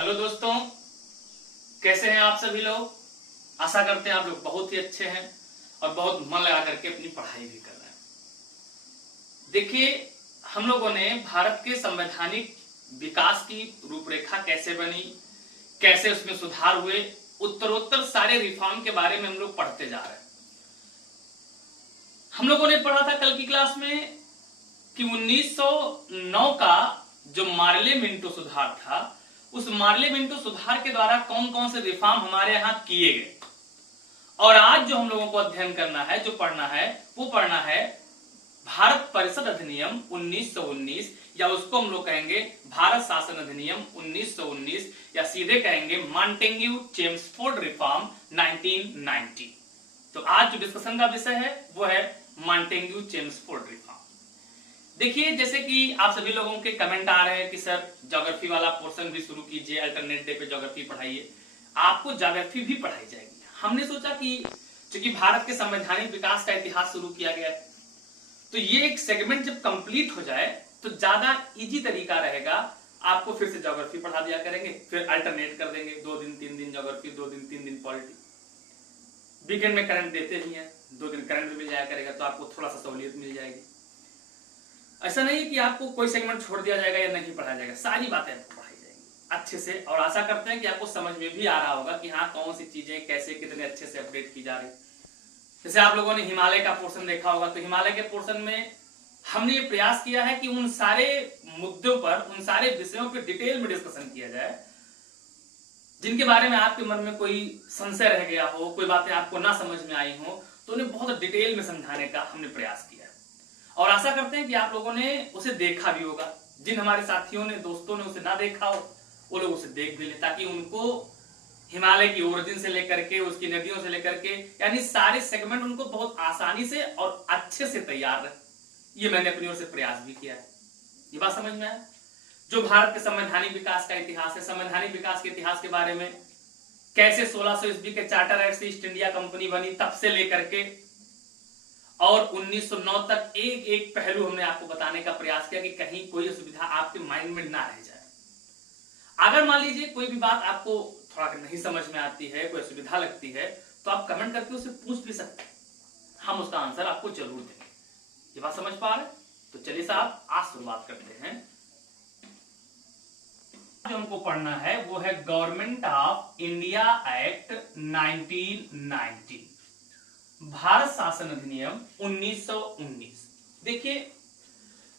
Hello दोस्तों, कैसे हैं आप सभी लोग। आशा करते हैं आप लोग बहुत ही अच्छे हैं और बहुत मन लगा करके अपनी पढ़ाई भी कर रहे हैं। देखिए, हम लोगों ने भारत के संवैधानिक विकास की रूपरेखा कैसे बनी, कैसे उसमें सुधार हुए, उत्तरोत्तर सारे रिफॉर्म के बारे में हम लोग पढ़ते जा रहे हैं। हम लोगों ने पढ़ा था कल की क्लास में कि 1909 का जो मार्ले मिंटो सुधार था, उस मार्ले मिंटो सुधार के द्वारा कौन कौन से रिफॉर्म हमारे यहां किए गए। और आज जो हम लोगों को अध्ययन करना है, जो पढ़ना है, वो पढ़ना है भारत परिषद अधिनियम 1919, या उसको हम लोग कहेंगे भारत शासन अधिनियम 1919, या सीधे कहेंगे मॉन्टेग्यू चेम्सफोर्ड रिफॉर्म 1990। तो आज जो डिस्कशन का विषय है वो है मॉन्टेग्यू चेम्सफोर्ड रिफॉर्म। देखिए, जैसे कि आप सभी लोगों के कमेंट आ रहे हैं कि सर ज्योग्राफी वाला पोर्शन भी शुरू कीजिए, अल्टरनेट डे पे ज्योग्राफी पढ़ाइए। आपको ज्योग्राफी भी पढ़ाई जाएगी। हमने सोचा कि चूंकि भारत के संवैधानिक विकास का इतिहास शुरू किया गया है, तो ये एक सेगमेंट जब कंप्लीट हो जाए तो ज्यादा इजी तरीका रहेगा। आपको फिर से ज्योग्राफी पढ़ा दिया करेंगे, फिर अल्टरनेट कर देंगे, 2 दिन 3 दिन ज्योग्राफी, 2 दिन 3 दिन पॉलिटी। वीकेंड में करंट देते ही हैं, 2 दिन करंट मिल जाया करेगा, तो आपको थोड़ा सा सहूलियत मिल जाएगी। ऐसा नहीं कि आपको कोई सेगमेंट छोड़ दिया जाएगा या नहीं पढ़ाया जाएगा, सारी बातें आपको पढ़ाई जाएंगी अच्छे से। और आशा करते हैं कि आपको समझ में भी आ रहा होगा कि हाँ, कौन सी चीजें कैसे कितने अच्छे से अपडेट की जा रही। जैसे आप लोगों ने हिमालय का पोर्शन देखा होगा, तो हिमालय के पोर्शन में हमने ये प्रयास किया है कि उन सारे मुद्दों पर, उन सारे विषयों पर डिटेल में डिस्कशन किया जाए जिनके बारे में आपके मन में कोई संशय रह गया हो, कोई बातें आपको ना समझ में आई हो, तो उन्हें बहुत डिटेल में समझाने का हमने प्रयास किया है। और आशा करते हैं कि आप लोगों ने उसे देखा भी होगा। जिन हमारे साथियों ने, दोस्तों ने उसे ना देखा हो, वो लोग उसे देख भी ले, ताकि उनको हिमालय की ओरिजिन से लेकर के, उसकी नदियों से लेकर के, यानी सारे सेगमेंट उनको बहुत आसानी से और अच्छे से तैयार रहे। ये मैंने अपनी ओर से प्रयास भी किया है। ये बात समझ में आया। जो भारत के संवैधानिक विकास का इतिहास है, संवैधानिक विकास के इतिहास के बारे में, कैसे 1600 ईस्वी के चार्टर एक्ट से ईस्ट इंडिया कंपनी बनी, तब से लेकर के और 1909 तक एक एक पहलू हमने आपको बताने का प्रयास किया कि कहीं कोई असुविधा आपके माइंड में ना रह जाए। अगर मान लीजिए कोई भी बात आपको थोड़ा नहीं समझ में आती है, कोई असुविधा लगती है, तो आप कमेंट करके उसे पूछ भी सकते हैं, हम उसका आंसर आपको जरूर देंगे। ये बात समझ पा रहे? तो चलिए साहब, आज शुरुआत करते हैं। जो हमको पढ़ना है वो है government of India act 1990, Bharat शासन अधिनियम 1919। देखिए,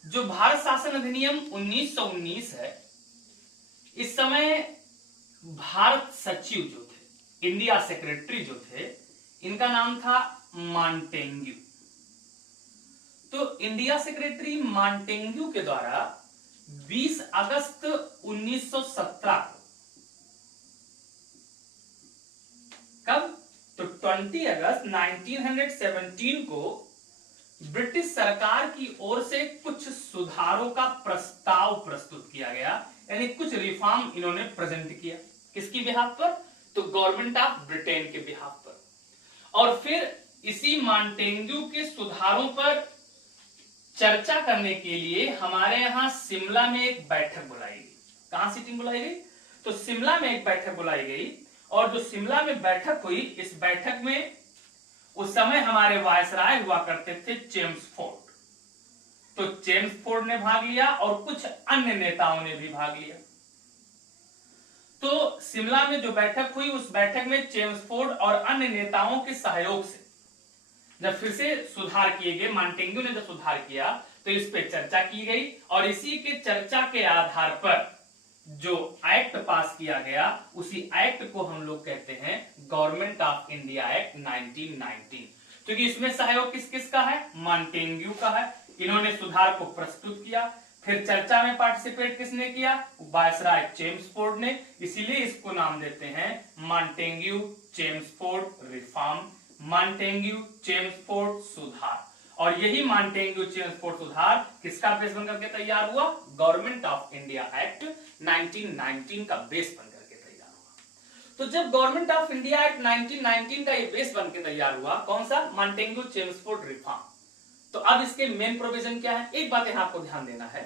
जो भारत शासन अधिनियम 1919 है, इस समय भारत सचिव जो थे, इंडिया सेक्रेटरी जो थे, इनका नाम था मॉन्टेग्यू। तो इंडिया सेक्रेटरी मॉन्टेग्यू के द्वारा 20 अगस्त 1917 को, कब? तो 20 अगस्त 1917 को ब्रिटिश सरकार की ओर से कुछ सुधारों का प्रस्ताव प्रस्तुत किया गया, यानी कुछ रिफॉर्म इन्होंने प्रेजेंट किया। किसकी बिहाफ पर? तो गवर्नमेंट ऑफ ब्रिटेन के बिहाफ पर। और फिर इसी मॉन्टेग्यू के सुधारों पर चर्चा करने के लिए हमारे यहां शिमला में एक बैठक बुलाई गई। कहां सीटिंग बुलाई गई? तो शिमला में एक बैठक बुलाई गई। और जो शिमला में बैठक हुई, इस बैठक में उस समय हमारे वायसराय हुआ करते थे चेम्सफोर्ड। तो चेम्सफोर्ड ने भाग लिया और कुछ अन्य नेताओं ने भी भाग लिया। तो शिमला में जो बैठक हुई, उस बैठक में चेम्सफोर्ड और अन्य नेताओं के सहयोग से जब फिर से सुधार किए गए, मॉन्टेग्यू ने जब सुधार किया, तो इस पे चर्चा की गई। और इसी के चर्चा के आधार पर जो एक्ट पास किया गया, उसी एक्ट को हम लोग कहते हैं गवर्नमेंट ऑफ इंडिया एक्ट 1919। क्योंकि इसमें सहयोग किस किस का है? मॉन्टेग्यू का है। इन्होंने सुधार को प्रस्तुत किया। फिर चर्चा में पार्टिसिपेट किसने किया? वायसराय चेम्सफोर्ड ने। इसीलिए इसको नाम देते हैं Montagu Chelmsford reform, Montagu Chelmsford सुधार। और यही मॉन्टेग्यू चेम्सफोर्ड सुधार किसका बेस बनकर के तैयार हुआ? गवर्नमेंट ऑफ इंडिया एक्ट 1919 का बेस बनकर के तैयार हुआ। तो जब गवर्नमेंट ऑफ इंडिया एक्ट 1919 का ये बेस बनकर तैयार हुआ, कौन सा? Montagu Chelmsford reform. तो अब इसके मेन प्रोविजन क्या है? एक बात यहां आपको ध्यान देना है,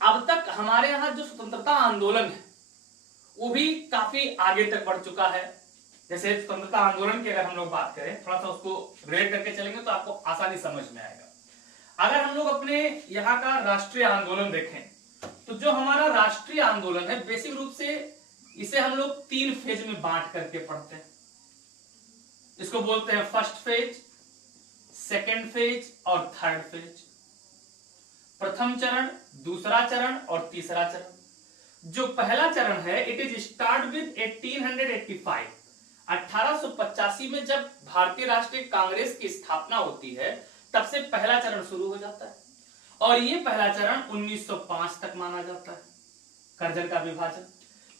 अब तक हमारे यहां जो स्वतंत्रता आंदोलन है, वो भी काफी आगे तक बढ़ चुका है। जैसे स्वतंत्रता आंदोलन की अगर हम लोग बात करें, थोड़ा सा उसको रिलेट करके चलेंगे तो आपको आसानी समझ में आएगा। अगर हम लोग अपने यहाँ का राष्ट्रीय आंदोलन देखें, तो जो हमारा राष्ट्रीय आंदोलन है बेसिक रूप से इसे हम लोग 3 फेज में बांट करके पढ़ते हैं। इसको बोलते हैं फर्स्ट फेज, सेकेंड फेज और थर्ड फेज। प्रथम चरण, दूसरा चरण और तीसरा चरण। जो पहला चरण है इट इज स्टार्ट विद 1885। 1885 में जब भारतीय राष्ट्रीय कांग्रेस की स्थापना होती है तब से पहला चरण शुरू हो जाता है, और ये पहला चरण 1905 तक माना जाता है, करजन का विभाजन।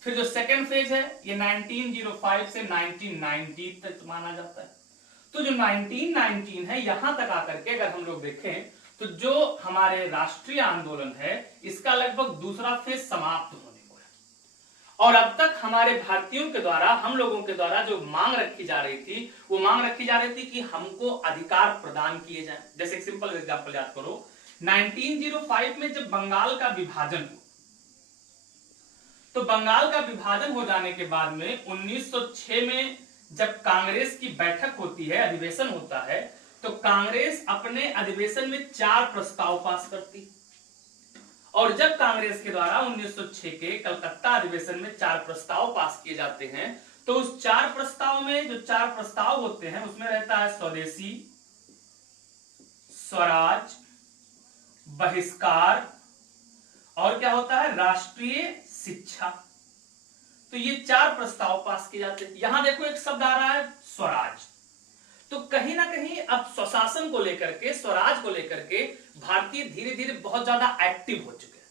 फिर जो सेकेंड फेज है ये 1905 से 1990 तक माना जाता है। तो जो 1919 है यहां तक आकर के अगर हम लोग देखें तो जो हमारे राष्ट्रीय आंदोलन है इसका लगभग दूसरा फेज समाप्त होने को है। और अब तक हमारे भारतीयों के द्वारा, हम लोगों के द्वारा जो मांग रखी जा रही थी, वो मांग रखी जा रही थी कि हमको अधिकार प्रदान किए जाएं। जैसे एक सिंपल एग्जांपल याद करो, 1905 में जब बंगाल का विभाजन हुआ, तो बंगाल का विभाजन हो जाने के बाद में 1906 में जब कांग्रेस की बैठक होती है, अधिवेशन होता है, तो कांग्रेस अपने अधिवेशन में 4 प्रस्ताव पास करती। और जब कांग्रेस के द्वारा 1906 के कलकत्ता अधिवेशन में 4 प्रस्ताव पास किए जाते हैं, तो उस 4 प्रस्ताव में जो 4 प्रस्ताव होते हैं उसमें रहता है स्वदेशी, स्वराज, बहिष्कार और क्या होता है, राष्ट्रीय शिक्षा। तो ये 4 प्रस्ताव पास किए जाते हैं। यहां देखो एक शब्द आ रहा है स्वराज। तो कहीं ना कहीं अब स्वशासन को लेकर के, स्वराज को लेकर के भारतीय धीरे धीरे बहुत ज्यादा एक्टिव हो चुके हैं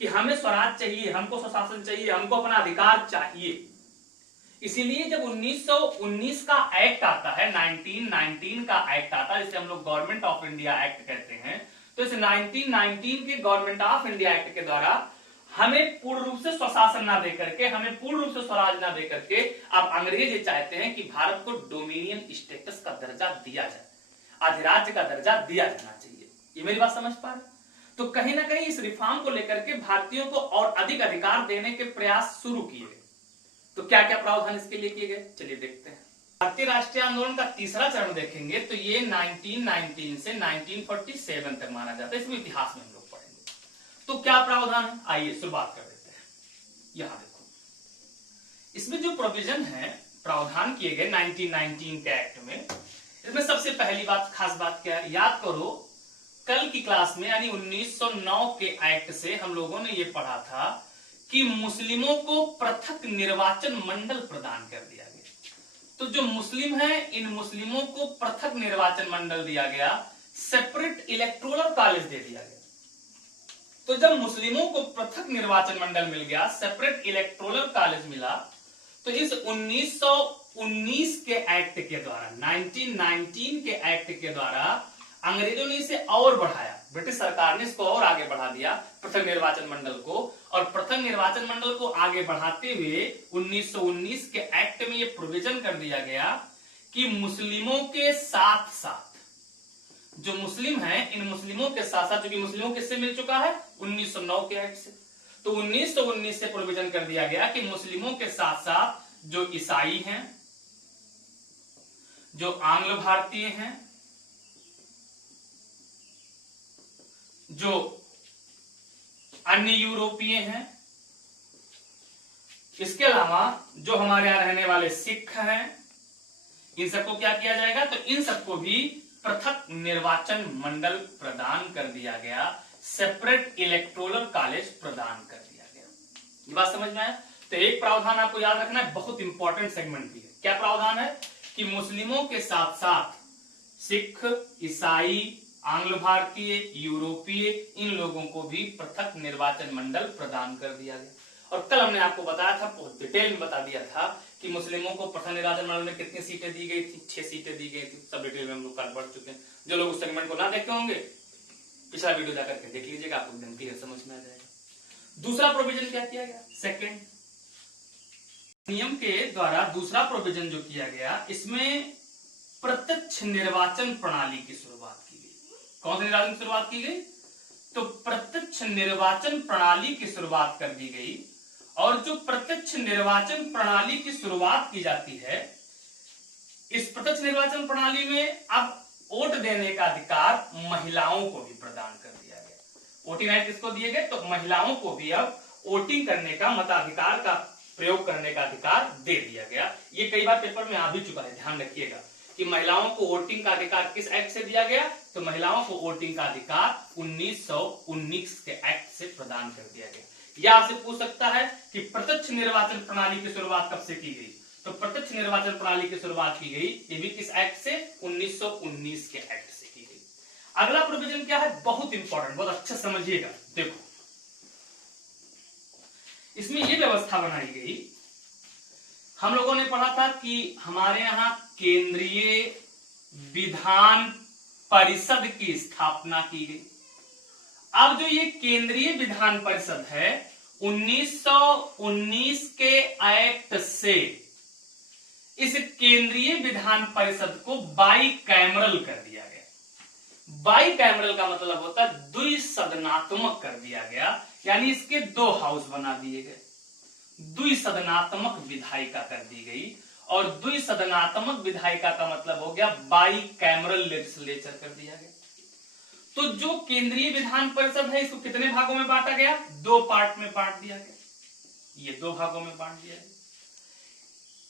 कि हमें स्वराज चाहिए, हमको स्वशासन चाहिए, हमको अपना अधिकार चाहिए। इसीलिए जब 1919 का एक्ट आता है, 1919 का एक्ट आता है जिसे हम लोग गवर्नमेंट ऑफ इंडिया एक्ट कहते हैं, तो इस 1919 के गवर्नमेंट ऑफ इंडिया एक्ट के द्वारा हमें पूर्ण रूप से स्वशासन ना दे करके, हमें पूर्ण रूप से स्वराज ना दे करके अब अंग्रेज ये चाहते हैं कि भारत को डोमिनियन स्टेटस का दर्जा दिया जाए, अधिराज्य का दर्जा दिया जाना चाहिए। ये मेरी बात समझ पा रहे? तो कहीं ना कहीं इस रिफॉर्म को लेकर के भारतीयों को और अधिक अधिकार देने के प्रयास शुरू किए गए। तो क्या क्या प्रावधान इसके लिए किए गए, चलिए देखते हैं। भारतीय राष्ट्रीय आंदोलन का तीसरा चरण देखेंगे तो ये 1919 से 1947 तक माना जाता है। इसमें इतिहास में हम लोग पढ़ेंगे। तो क्या प्रावधान है, आइए शुरुआत कर देते हैं। यहां देखो, इसमें जो प्रोविजन है, प्रावधान किए गए 1919 के एक्ट में, इसमें सबसे पहली बात, खास बात क्या है, याद करो कल की क्लास में यानी 1909 के एक्ट से हम लोगों ने ये पढ़ा था कि मुस्लिमों को पृथक निर्वाचन मंडल प्रदान कर दिया गया। तो जो मुस्लिम है इन मुस्लिमों को पृथक निर्वाचन मंडल दिया गया, सेपरेट इलेक्टोरल कॉलेज दे दिया गया। तो जब मुस्लिमों को पृथक निर्वाचन मंडल मिल गया, सेपरेट इलेक्टोरल कॉलेज मिला, तो इस 1919 के एक्ट के द्वारा, 1919 के एक्ट के द्वारा अंग्रेजों ने इसे और बढ़ाया, ब्रिटिश सरकार ने इसको और आगे बढ़ा दिया पृथक निर्वाचन मंडल को। और पृथक निर्वाचन मंडल को आगे बढ़ाते हुए 1919 के एक्ट में यह प्रोविजन कर दिया गया कि मुस्लिमों के साथ साथ, जो मुस्लिम हैं इन मुस्लिमों के साथ साथ, क्योंकि मुस्लिमों किससे मिल चुका है, 1909 के एक्ट से, तो 1919 से प्रोविजन कर दिया गया कि मुस्लिमों के साथ साथ जो ईसाई हैं, जो आंग्ल भारतीय हैं, जो अन्य यूरोपीय हैं, इसके अलावा जो हमारे यहां रहने वाले सिख हैं, इन सबको क्या किया जाएगा, तो इन सबको भी पृथक निर्वाचन मंडल प्रदान कर दिया गया, सेपरेट इलेक्टोरल कॉलेज प्रदान कर दिया गया। ये बात समझ में आया? तो एक प्रावधान आपको याद रखना है, बहुत इंपॉर्टेंट सेगमेंट भी है। क्या प्रावधान है कि मुस्लिमों के साथ साथ सिख, ईसाई, आंग्ल भारतीय, यूरोपीय, इन लोगों को भी पृथक निर्वाचन मंडल प्रदान कर दिया गया। और कल हमने आपको बताया था, बहुत डिटेल में बता दिया था कि मुस्लिमों को पृथक निर्वाचन मंडल में कितनी सीटें दी गई थी, 6 सीटें दी गई थी। सब डिटेल में हम लोग कल पढ़ चुके हैं। जो लोग उस सेगमेंट को ना देखे होंगे, पिछला वीडियो जाकर के देख लीजिएगा, आपको एकदम क्लियर समझ में आ जाएगा। दूसरा प्रोविजन क्या किया गया, सेकेंड नियम के द्वारा दूसरा प्रोविजन जो किया गया, इसमें प्रत्यक्ष निर्वाचन प्रणाली की शुरुआत की गई। कौन से निर्वाचन की शुरुआत की गई, तो प्रत्यक्ष निर्वाचन प्रणाली की शुरुआत कर दी गई। और जो प्रत्यक्ष निर्वाचन प्रणाली की शुरुआत की जाती है, इस प्रत्यक्ष निर्वाचन प्रणाली में अब वोट देने का अधिकार महिलाओं को भी प्रदान कर दिया गया। वोटिंग राइट किसको दिए गए? तो महिलाओं को भी अब वोटिंग करने का, मताधिकार का प्रयोग करने का अधिकार दे दिया गया। ये कई बार पेपर में आ भी चुका है, ध्यान रखिएगा कि महिलाओं को वोटिंग का अधिकार किस एक्ट से दिया गया? तो महिलाओं को वोटिंग का अधिकार 1919 के एक्ट से प्रदान कर दिया गया। यह आपसे पूछ सकता है कि प्रत्यक्ष निर्वाचन प्रणाली की शुरुआत कब से की गई? तो प्रत्यक्ष निर्वाचन प्रणाली की शुरुआत की गई, ये भी किस एक्ट से? 1919 के एक्ट से की गई। अगला प्रोविजन क्या है? बहुत इंपॉर्टेंट, बहुत अच्छा समझिएगा। देखो, इसमें यह व्यवस्था बनाई गई, हम लोगों ने पढ़ा था कि हमारे यहां केंद्रीय विधान परिषद की स्थापना की गई। अब जो ये केंद्रीय विधान परिषद है, 1919 के एक्ट से इस केंद्रीय विधान परिषद को बाई कैमरल कर दिया गया। बाई कैमरल का मतलब होता है द्विसदनात्मक कर दिया गया, यानी इसके 2 हाउस बना दिए गए। द्विसदनात्मक विधायिका कर दी गई, और द्विसदनात्मक विधायिका का मतलब हो गया बाई कैमरल लेजिस्लेचर कर दिया गया। तो जो केंद्रीय विधान परिषद है, इसको कितने भागों में बांटा गया? 2 पार्ट में बांट दिया गया। ये 2 भागों में बांट दिया गया।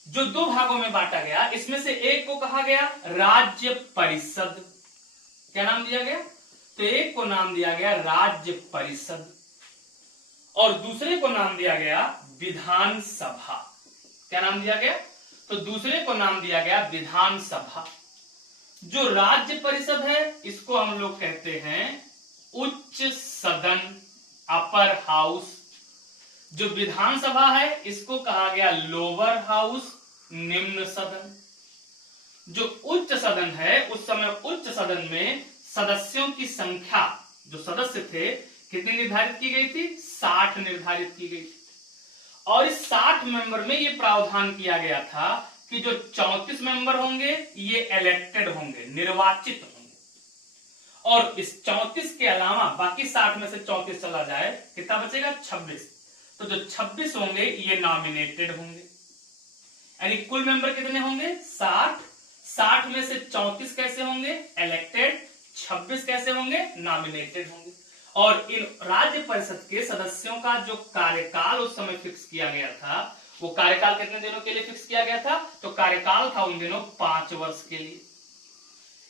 जो 2 भागों में बांटा गया, इसमें से एक को कहा गया राज्य परिषद। क्या नाम दिया गया? तो एक को नाम दिया गया राज्य परिषद, और दूसरे को नाम दिया गया विधानसभा। क्या नाम दिया गया? तो दूसरे को नाम दिया गया विधानसभा। जो राज्य परिषद है, इसको हम लोग कहते हैं उच्च सदन, अपर हाउस। जो विधानसभा है, इसको कहा गया लोअर हाउस, निम्न सदन। जो उच्च सदन है, उस समय उच्च सदन में सदस्यों की संख्या, जो सदस्य थे, कितनी निर्धारित की गई थी? 60 निर्धारित की गई थी। और इस 60 मेंबर में यह प्रावधान किया गया था कि जो 34 मेंबर होंगे, ये इलेक्टेड होंगे, निर्वाचित होंगे, और इस 34 के अलावा बाकी 60 में से 34 चला जाए, कितना बचेगा? 26। तो जो 26 होंगे, ये नॉमिनेटेड होंगे। यानी कुल मेंबर कितने होंगे? 60। 60 में से 34 कैसे होंगे? इलेक्टेड। 26 कैसे होंगे? नॉमिनेटेड होंगे। और इन राज्य परिषद के सदस्यों का जो कार्यकाल उस समय फिक्स किया गया था, वो कार्यकाल कितने दिनों के लिए फिक्स किया गया था? तो कार्यकाल था उन दिनों 5 वर्ष के लिए।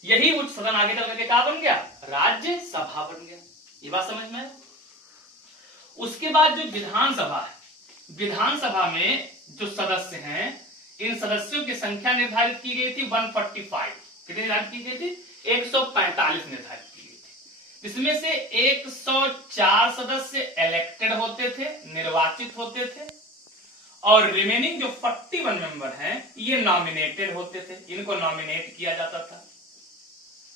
यही उच्च सदन आगे चल करके क्या बन गया? राज्य सभा बन गया। ये बात समझ में है? उसके बाद जो विधानसभा है, विधानसभा में जो सदस्य हैं, इन सदस्यों की संख्या निर्धारित की गई थी 145। कितनी निर्धारित की गई थी? 145 निर्धारित की गई थी। इसमें से 104 सदस्य इलेक्टेड होते थे, निर्वाचित होते थे, और रिमेनिंग जो 41 मेंबर हैं, ये नॉमिनेटेड होते थे, इनको नॉमिनेट किया जाता था।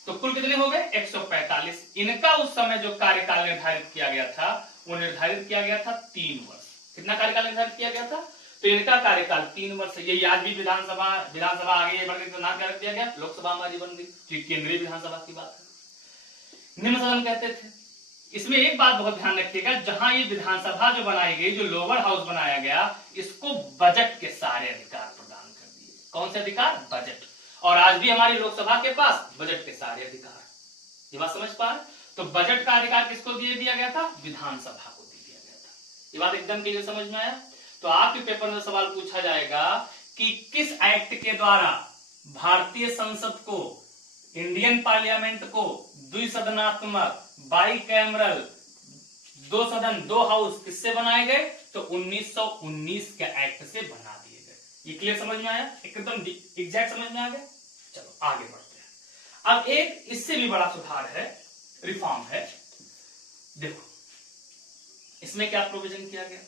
तो कुल कितने हो गए? 145। इनका उस समय जो कार्यकाल निर्धारित किया गया था, वो निर्धारित किया गया था 3 वर्ष। कितना कार्यकाल निर्धारित किया गया था? तो इनका कार्यकाल 3 वर्ष है। यही आज भी विधानसभा आगे बढ़ गई तो नाम क्या रख दिया गया? लोकसभा हमारी बन गई। तो केंद्रीय विधानसभा की बात है। निम्न सदन कहते थे। इसमें एक बात बहुत ध्यान रखिएगा, जहां ये विधानसभा जो बनाई गई, जो लोअर हाउस बनाया गया, इसको बजट के सारे अधिकार प्रदान कर दिए। कौन से अधिकार? बजट। और आज भी हमारी लोकसभा के पास बजट के सारे अधिकार। ये बात समझ पा रहे? तो बजट का अधिकार किसको दे दिया गया था? विधानसभा को दे दिया गया था। ये बात एकदम क्लियर समझ में आया? तो आपके पेपर में सवाल पूछा जाएगा कि किस एक्ट के द्वारा भारतीय संसद को, इंडियन पार्लियामेंट को द्विसदनात्मक, बाई कैमरल, 2 सदन, 2 हाउस किससे बनाए गए? तो 1919 के एक्ट से बना दिए गए। ये क्लियर समझ में आया? एकदम एग्जैक्ट समझ में आ गया? चलो आगे बढ़ते हैं। अब एक इससे भी बड़ा सुधार है, रिफॉर्म है। देखो इसमें क्या प्रोविजन किया गया?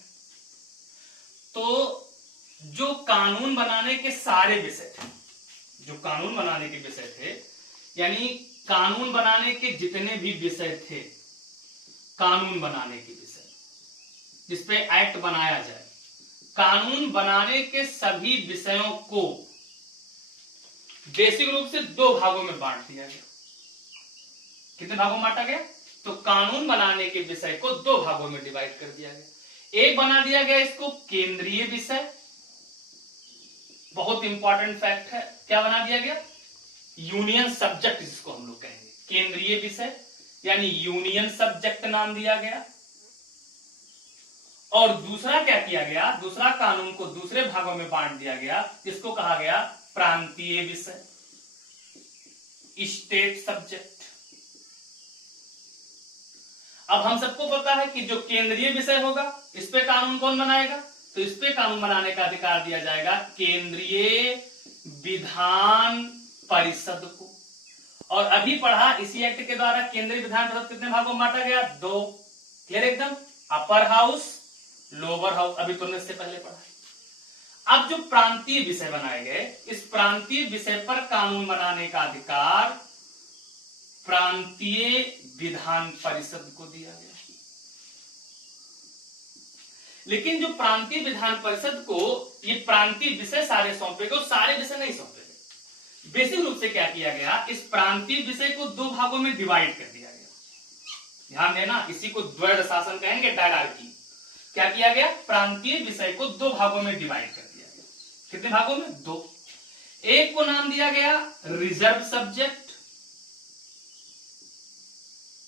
तो जो कानून बनाने के सारे विषय थे, जो कानून बनाने के विषय थे, यानी कानून बनाने के जितने भी विषय थे, कानून बनाने के विषय जिसपे एक्ट बनाया जाए, कानून बनाने के सभी विषयों को बेसिक रूप से 2 भागों में बांट दिया गया। कितने भागों में बांटा गया? तो कानून बनाने के विषय को 2 भागों में डिवाइड कर दिया गया। एक बना दिया गया इसको केंद्रीय विषय, बहुत इंपॉर्टेंट फैक्ट है, क्या बना दिया गया, यूनियन सब्जेक्ट जिसको हम लोग कहेंगे, केंद्रीय विषय यानी यूनियन सब्जेक्ट नाम दिया गया। और दूसरा क्या किया गया, दूसरा कानून को दूसरे भागों में बांट दिया गया, जिसको कहा गया प्रांतीय विषय, स्टेट सब्जेक्ट। अब हम सबको पता है कि जो केंद्रीय विषय होगा इस पे कानून कौन बनाएगा, तो इस पे कानून बनाने का अधिकार दिया जाएगा केंद्रीय विधान परिषद को। और अभी पढ़ा इसी एक्ट के द्वारा केंद्रीय विधान परिषद कितने भागों में बांटा गया, 2। क्लियर एकदम, अपर हाउस लोअर हाउस, अभी तुमने इससे पहले पढ़ा। अब जो प्रांतीय विषय बनाए गए, इस प्रांतीय विषय पर कानून बनाने का अधिकार प्रांतीय विधान परिषद को दिया गया। लेकिन जो प्रांतीय विधान परिषद को ये प्रांतीय विषय सारे सौंपेगा, सारे विषय नहीं सौंपेगा। बेसिक रूप से क्या किया गया, इस प्रांतीय विषय को 2 भागों में डिवाइड कर दिया गया। ध्यान देना, इसी को द्वैध शासन कहेंगे, डायरार्की। क्या किया गया, प्रांतीय विषय को 2 भागों में डिवाइड कर दिया गया। कितने भागों में, 2। एक को नाम दिया गया रिजर्व सब्जेक्ट,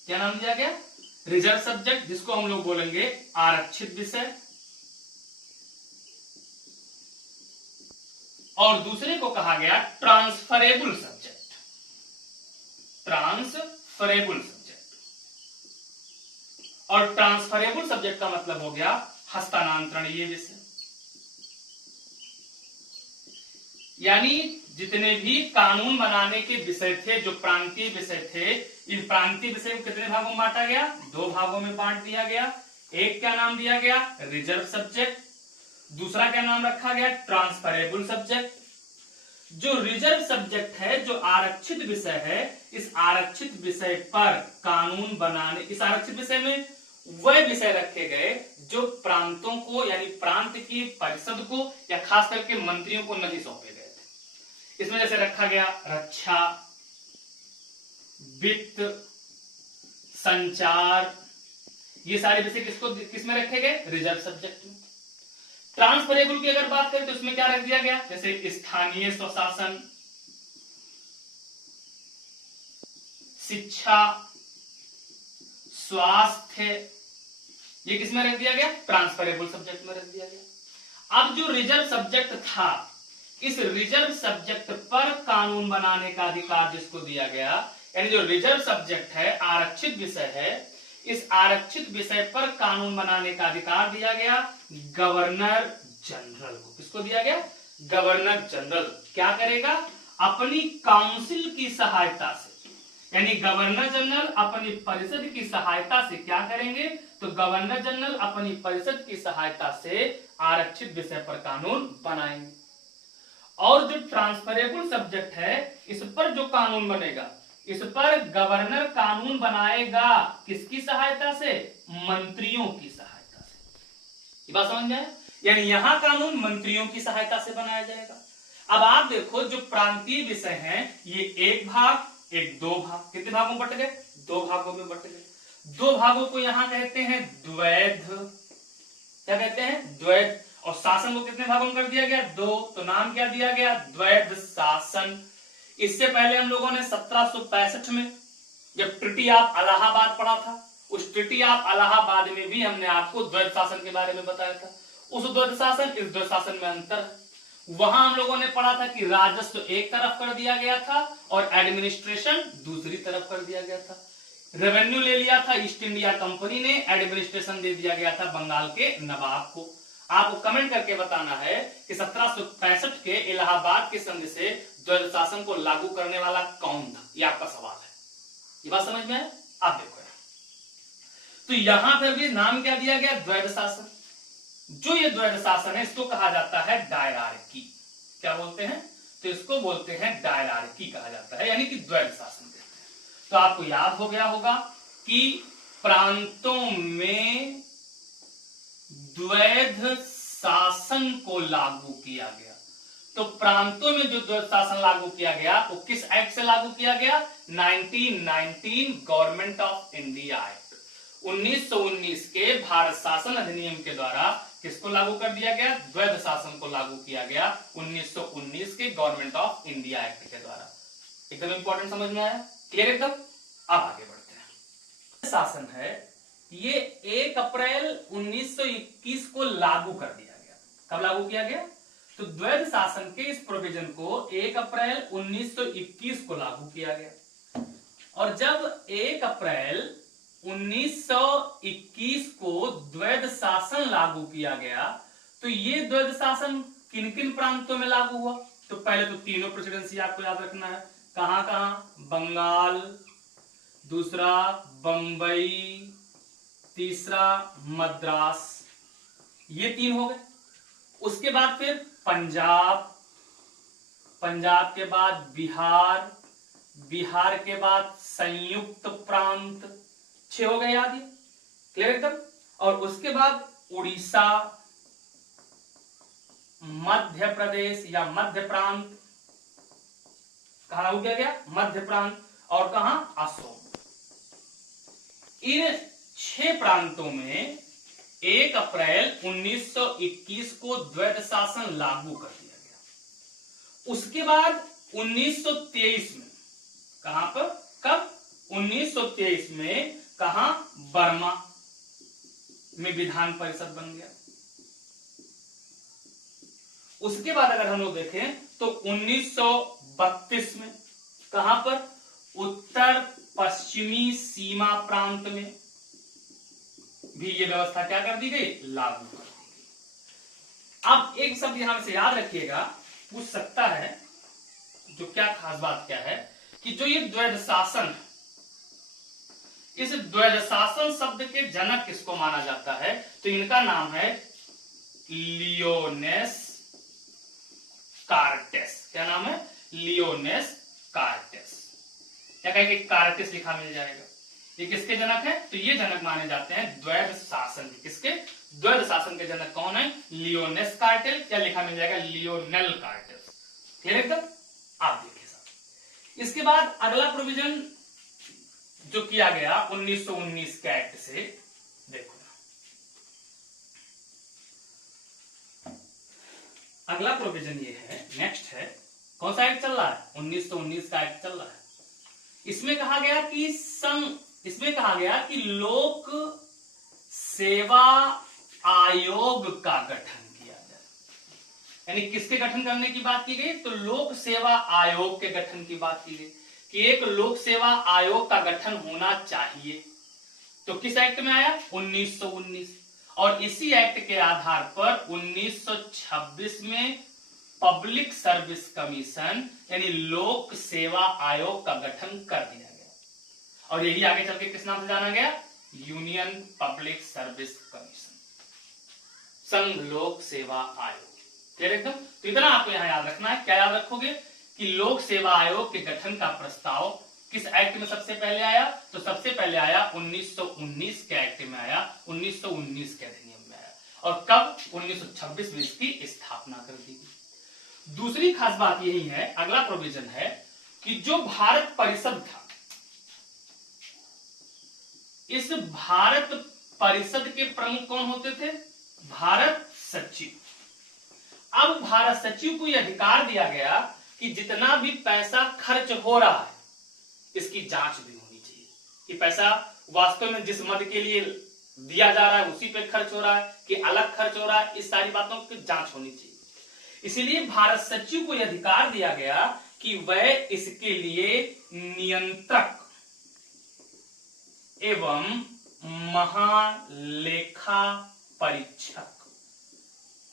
क्या नाम दिया गया, रिजर्व सब्जेक्ट, जिसको हम लोग बोलेंगे आरक्षित विषय। और दूसरे को कहा गया ट्रांसफरेबल सब्जेक्ट, ट्रांसफरेबल सब्जेक्ट। और ट्रांसफरेबल सब्जेक्ट का मतलब हो गया हस्तांतरणीय विषय। यानी जितने भी कानून बनाने के विषय थे, जो प्रांतीय विषय थे, इस प्रांतीय विषय को कितने भागों में बांटा गया, 2 भागों में बांट दिया गया। एक क्या नाम दिया गया, रिजर्व सब्जेक्ट, दूसरा क्या नाम रखा गया, ट्रांसफरेबल सब्जेक्ट। जो रिजर्व सब्जेक्ट है, जो आरक्षित विषय है, इस आरक्षित विषय पर कानून बनाने, इस आरक्षित विषय में वह विषय रखे गए जो प्रांतों को यानी प्रांत की परिषद को या खास करके मंत्रियों को नहीं सौंपे गए थे। इसमें जैसे रखा गया रक्षा, वित्त, संचार, ये सारे विषय किसमें रखे गए, रिजर्व सब्जेक्ट में। ट्रांसफरेबल की अगर बात करें तो इसमें क्या रख दिया गया, जैसे स्थानीय स्वशासन, शिक्षा, स्वास्थ्य, ये किसमें रख दिया गया, ट्रांसफरेबल सब्जेक्ट में रख दिया गया। अब जो रिजर्व सब्जेक्ट था, इस रिजर्व सब्जेक्ट पर कानून बनाने का अधिकार जिसको दिया गया, यानी जो रिजर्व सब्जेक्ट है, आरक्षित विषय है, इस आरक्षित विषय पर कानून बनाने का अधिकार दिया गया गवर्नर जनरल को। किसको दिया गया, गवर्नर जनरल। क्या करेगा, अपनी काउंसिल की सहायता से, यानी गवर्नर जनरल अपनी परिषद की सहायता से क्या करेंगे, तो गवर्नर जनरल अपनी परिषद की सहायता से आरक्षित विषय पर कानून बनाएंगे। और जो ट्रांसफरेबल सब्जेक्ट है, इस पर जो कानून बनेगा, इस पर गवर्नर कानून बनाएगा किसकी सहायता से, मंत्रियों की सहायता से। ये बात समझ में आया, यानी यहां कानून मंत्रियों की सहायता से बनाया जाएगा। अब आप देखो, जो प्रांतीय विषय हैं, ये एक भाग, एक 2 भाग, कितने भागों में बट गए, 2 भागों में बट गए। 2 भागों को यहां कहते हैं द्वैध, क्या कहते हैं, द्वैध। और शासन को कितने भागों में कर दिया गया, 2, तो नाम क्या दिया गया, द्वैध शासन। इससे पहले हम लोगों ने 1765 में जब ट्रिटी ऑफ इलाहाबाद पढ़ा था, उस ट्रिटी ऑफ इलाहाबाद में भी हमने आपको द्वैध शासन के बारे में बताया था। उस द्वैध शासन, इस द्वैध शासन में अंतर है। वहां हम लोगों ने पढ़ा था कि राजस्व एक तरफ कर दिया गया था और एडमिनिस्ट्रेशन दूसरी तरफ कर दिया गया था। रेवेन्यू ले लिया था ईस्ट इंडिया कंपनी ने, एडमिनिस्ट्रेशन दे दिया गया था बंगाल के नवाब को। आपको कमेंट करके बताना है कि 1765 के इलाहाबाद के संधि से द्वैध शासन को लागू करने वाला कौन था, ये आपका सवाल है। ये बात समझ में है, आप देखो। तो यहां पर भी नाम क्या दिया गया, द्वैध शासन। जो ये द्वैध शासन है, इसको कहा जाता है डायरार्की। क्या बोलते हैं, तो इसको बोलते हैं डायरार्की कहा जाता है, यानी कि द्वैध शासन कहते हैं। तो आपको याद हो गया होगा कि प्रांतों में द्वैध शासन को लागू किया गया। तो प्रांतों में जो द्वैध शासन लागू किया गया वो किस एक्ट से लागू किया गया, 1919 गवर्नमेंट ऑफ इंडिया एक्ट। 1919 के भारत शासन अधिनियम के द्वारा किसको लागू कर दिया गया? द्वैध शासन को लागू किया गया 1919 के गवर्नमेंट ऑफ इंडिया एक्ट के द्वारा। एकदम इंपॉर्टेंट, समझ में आया? क्लियर एकदम? अब आगे बढ़ते हैं। शासन है ये 1 अप्रैल 1921 को लागू कर दिया गया। कब लागू किया गया? तो द्वैध शासन के इस प्रोविजन को 1 अप्रैल 1921 को लागू किया गया। और जब 1 अप्रैल 1921 को द्वैध शासन लागू किया गया तो ये द्वैध शासन किन किन प्रांतों में लागू हुआ? तो पहले तो तीनों प्रेसिडेंसी आपको याद रखना है। कहां कहां? बंगाल, दूसरा बंबई, तीसरा मद्रास, ये 3 हो गए। उसके बाद फिर पंजाब, पंजाब के बाद बिहार, बिहार के बाद संयुक्त प्रांत, 6 हो गए याद? ये क्लियर एकदम? और उसके बाद उड़ीसा, मध्य प्रदेश या मध्य प्रांत, कहां लागू किया गया? मध्य प्रांत। और कहां? असम। इन 6 प्रांतों में 1 अप्रैल 1921 को द्वैध शासन लागू कर दिया गया। उसके बाद 1923 में, कहां पर? कब? 1923 में कहां? बर्मा में विधान परिषद बन गया। उसके बाद अगर हम लोग देखें तो 1932 में कहां पर? उत्तर पश्चिमी सीमा प्रांत में भी ये व्यवस्था क्या कर दी गई? लागू कर दी गई। अब एक शब्द यहां से याद रखिएगा, पूछ सकता है, जो क्या खास बात क्या है कि जो ये द्वैध शासन, इस द्वैध शासन शब्द के जनक किसको माना जाता है? तो इनका नाम है लियोनेस कार्टेस। क्या नाम है? लियोनेस कार्टेस, या कहेंगे कार्टेस लिखा मिल जाएगा। ये किसके जनक है? तो ये जनक माने जाते हैं द्वैध शासन के। किसके? द्वैध शासन के जनक कौन है? लियोनेस कार्टेल, या लिखा मिल जाएगा लियोनेल कार्टेस। क्लियर एकदम? आप देखिए साहब, इसके बाद अगला प्रोविजन जो किया गया 1919 के एक्ट से, देखो अगला प्रोविजन ये है, नेक्स्ट है, कौन सा एक्ट चल रहा है? 1919 का एक्ट चल रहा है। इसमें कहा गया कि लोक सेवा आयोग का गठन किया जाए। यानी किसके गठन करने की बात की गई? तो लोक सेवा आयोग के गठन की बात की गई कि एक लोक सेवा आयोग का गठन होना चाहिए। तो किस एक्ट में आया? 1919। और इसी एक्ट के आधार पर 1926 में पब्लिक सर्विस कमीशन यानी लोक सेवा आयोग का गठन कर दिया गया। और यही आगे चल के किस नाम से जाना गया? यूनियन पब्लिक सर्विस कमीशन, संघ लोक सेवा आयोग। क्लियर एकदम? तो इतना आपको यहां याद रखना है। क्या याद रखोगे? कि लोक सेवा आयोग के गठन का प्रस्ताव किस एक्ट में सबसे पहले आया? तो सबसे पहले आया 1919 के एक्ट में आया, 1919 के अधिनियम में आया। और कब? 1926 में इसकी स्थापना कर दी गई। दूसरी खास बात यही है, अगला प्रोविजन है कि जो भारत परिषद था, इस भारत परिषद के प्रमुख कौन होते थे? भारत सचिव। अब भारत सचिव को यह अधिकार दिया गया कि जितना भी पैसा खर्च हो रहा है इसकी जांच भी होनी चाहिए कि पैसा वास्तव में जिस मद के लिए दिया जा रहा है उसी पे खर्च हो रहा है कि अलग खर्च हो रहा है, इस सारी बातों की जांच होनी चाहिए। इसीलिए भारत सचिव को यह अधिकार दिया गया कि वह इसके लिए नियंत्रक एवं महालेखा परीक्षक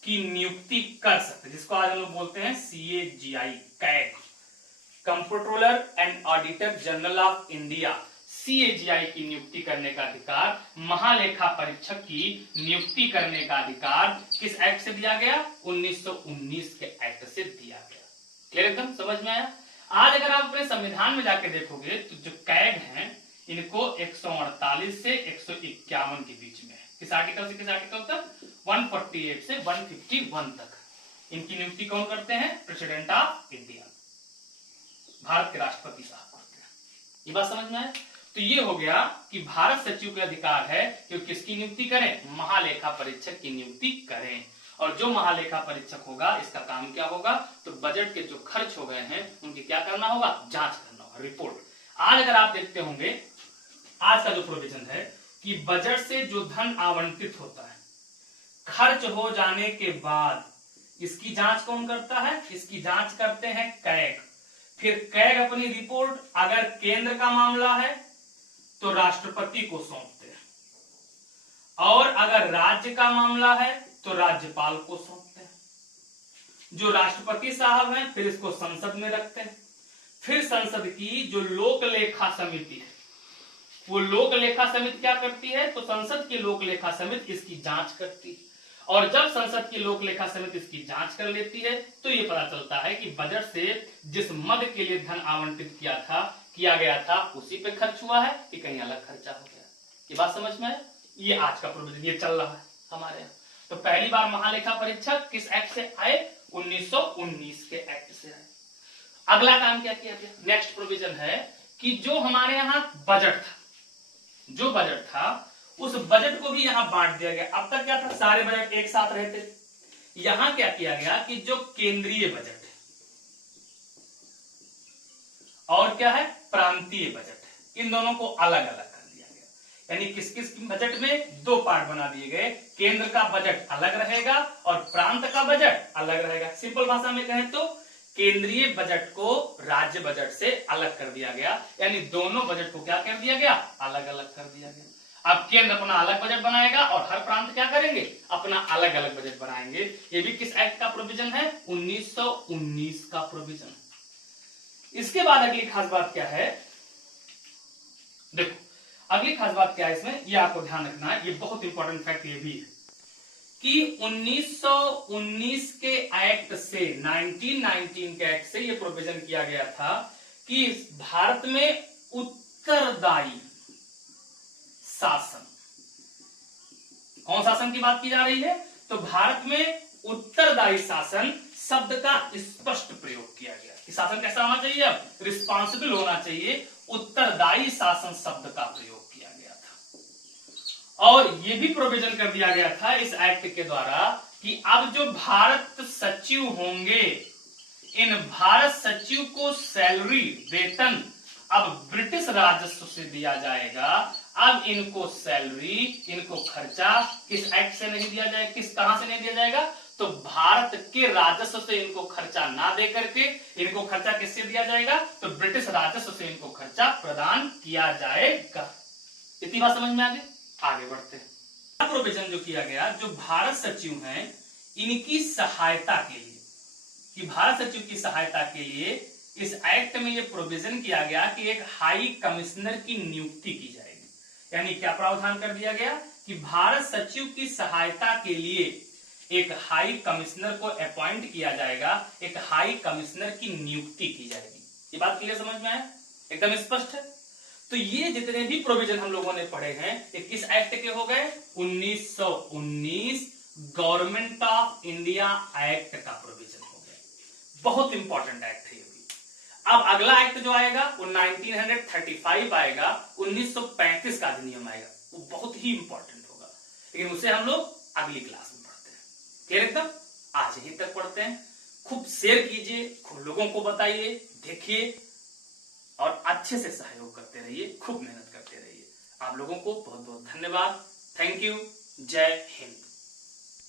की नियुक्ति कर सकते, जिसको आज हम लोग बोलते हैं CAGI, CAG, controller and auditor general of India. CAGI की नियुक्ति करने का अधिकार, महालेखा परीक्षक की नियुक्ति करने का अधिकार किस एक्ट से दिया गया? 1919 के एक्ट से दिया गया। क्लियर एकदम? समझ में आया? आज अगर आप अपने संविधान में जाके देखोगे तो जो कैग हैं इनको 148 से 151 के बीच में है। किस आर्टिकल से किस आर्टिकल तक? 148 से 151 तक। इनकी नियुक्ति कौन करते हैं? प्रेसिडेंट ऑफ इंडिया, भारत के राष्ट्रपति साहब करते हैं। ये बात समझ में आए? तो ये हो गया कि भारत सचिव का अधिकार है कि वो किसकी नियुक्ति करें, महालेखा परीक्षक की नियुक्ति करें। और जो महालेखा परीक्षक होगा इसका काम क्या होगा, तो बजट के जो खर्च हो गए हैं उनकी क्या करना होगा, जांच करना होगा, रिपोर्ट। आज अगर आप देखते होंगे आज का जो प्रोविजन है कि बजट से जो धन आवंटित होता है खर्च हो जाने के बाद इसकी जांच कौन करता है, इसकी जांच करते हैं कैग। फिर कैग अपनी रिपोर्ट अगर केंद्र का मामला है तो राष्ट्रपति को सौंपते हैं, और अगर राज्य का मामला है तो राज्यपाल को सौंपते हैं। जो राष्ट्रपति साहब हैं फिर इसको संसद में रखते हैं। फिर संसद की जो लोक लेखा समिति है वो लोक लेखा समिति क्या करती है, तो संसद की लोक लेखा समिति इसकी जांच करती है। और जब संसद की लोक लेखा समिति इसकी जांच कर लेती है तो ये पता चलता है कि बजट से जिस मद के लिए धन आवंटित किया गया था उसी पे खर्च हुआ है कि कहीं अलग खर्चा हो गया। ये बात समझ में है। ये आज का प्रोविजन ये चल रहा है हमारे यहाँ। तो पहली बार महालेखा परीक्षक किस एक्ट से आए, 1919 के एक्ट से आए। अगला काम क्या किया गया, नेक्स्ट प्रोविजन है कि जो हमारे यहाँ बजट था, जो बजट था उस बजट को भी यहां बांट दिया गया। अब तक क्या था, सारे बजट एक साथ रहते। यहां क्या किया गया कि जो केंद्रीय बजट है और क्या है प्रांतीय बजट है, इन दोनों को अलग अलग कर दिया गया। यानी किस किस बजट में दो पार्ट बना दिए गए, केंद्र का बजट अलग रहेगा और प्रांत का बजट अलग रहेगा। सिंपल भाषा में कहें तो केंद्रीय बजट को राज्य बजट से अलग कर दिया गया, यानी दोनों बजट को क्या कर दिया गया, अलग अलग कर दिया गया। अब केंद्र अपना अलग बजट बनाएगा और हर प्रांत क्या करेंगे, अपना अलग अलग बजट बनाएंगे। ये भी किस एक्ट का प्रोविजन है, 1919 का प्रोविजन। इसके बाद अगली खास बात क्या है, देखो अगली खास बात क्या है इसमें, ये आपको ध्यान रखना है, ये बहुत इंपॉर्टेंट फैक्ट ये भी है कि 1919 के एक्ट से 1919 के एक्ट से ये प्रोविजन किया गया था कि भारत में उत्तरदायी शासन, कौन शासन की बात की जा रही है, तो भारत में उत्तरदायी शासन शब्द का स्पष्ट प्रयोग किया गया कि शासन कैसा होना चाहिए, अब रिस्पॉन्सिबल होना चाहिए। उत्तरदायी शासन शब्द का प्रयोग किया गया था। और यह भी प्रोविजन कर दिया गया था इस एक्ट के द्वारा कि अब जो भारत सचिव होंगे, इन भारत सचिव को सैलरी, वेतन अब ब्रिटिश राजस्व से दिया जाएगा। अब इनको सैलरी, इनको खर्चा किस एक्ट से नहीं दिया जाएगा, किस तरह से नहीं दिया जाएगा, तो भारत के राजस्व से इनको खर्चा ना दे करके इनको खर्चा किससे दिया जाएगा, तो ब्रिटिश राजस्व से इनको खर्चा प्रदान किया जाएगा। इतनी बात समझ में आ गई, आगे बढ़ते हैं। प्रोविजन जो किया गया, जो भारत सचिव हैं इनकी सहायता के लिए, कि भारत सचिव की सहायता के लिए इस एक्ट में यह प्रोविजन किया गया कि एक हाई कमिश्नर की नियुक्ति की जाएगी। यानी क्या प्रावधान कर दिया गया कि भारत सचिव की सहायता के लिए एक हाई कमिश्नर को अपॉइंट किया जाएगा, एक हाई कमिश्नर की नियुक्ति की जाएगी। ये बात क्लियर समझ में है, एकदम स्पष्ट है। तो ये जितने भी प्रोविजन हम लोगों ने पढ़े हैं ये किस एक्ट के हो गए, 1919 गवर्नमेंट ऑफ इंडिया एक्ट का प्रोविजन हो गया। बहुत इंपॉर्टेंट एक्ट है ये भी। अब अगला एक्ट जो आएगा वो 1935 आएगा, 1935 का अधिनियम आएगा, वो बहुत ही इंपॉर्टेंट होगा, लेकिन उसे हम लोग अगली क्लास में पढ़ते हैं। क्लियर एकदम, आज ही तक पढ़ते हैं। खूब शेयर कीजिए, खूब लोगों को बताइए, देखिए और अच्छे से सहयोग करते रहिए, खूब मेहनत करते रहिए। आप लोगों को बहुत बहुत धन्यवाद। Thank you. जय हिंद।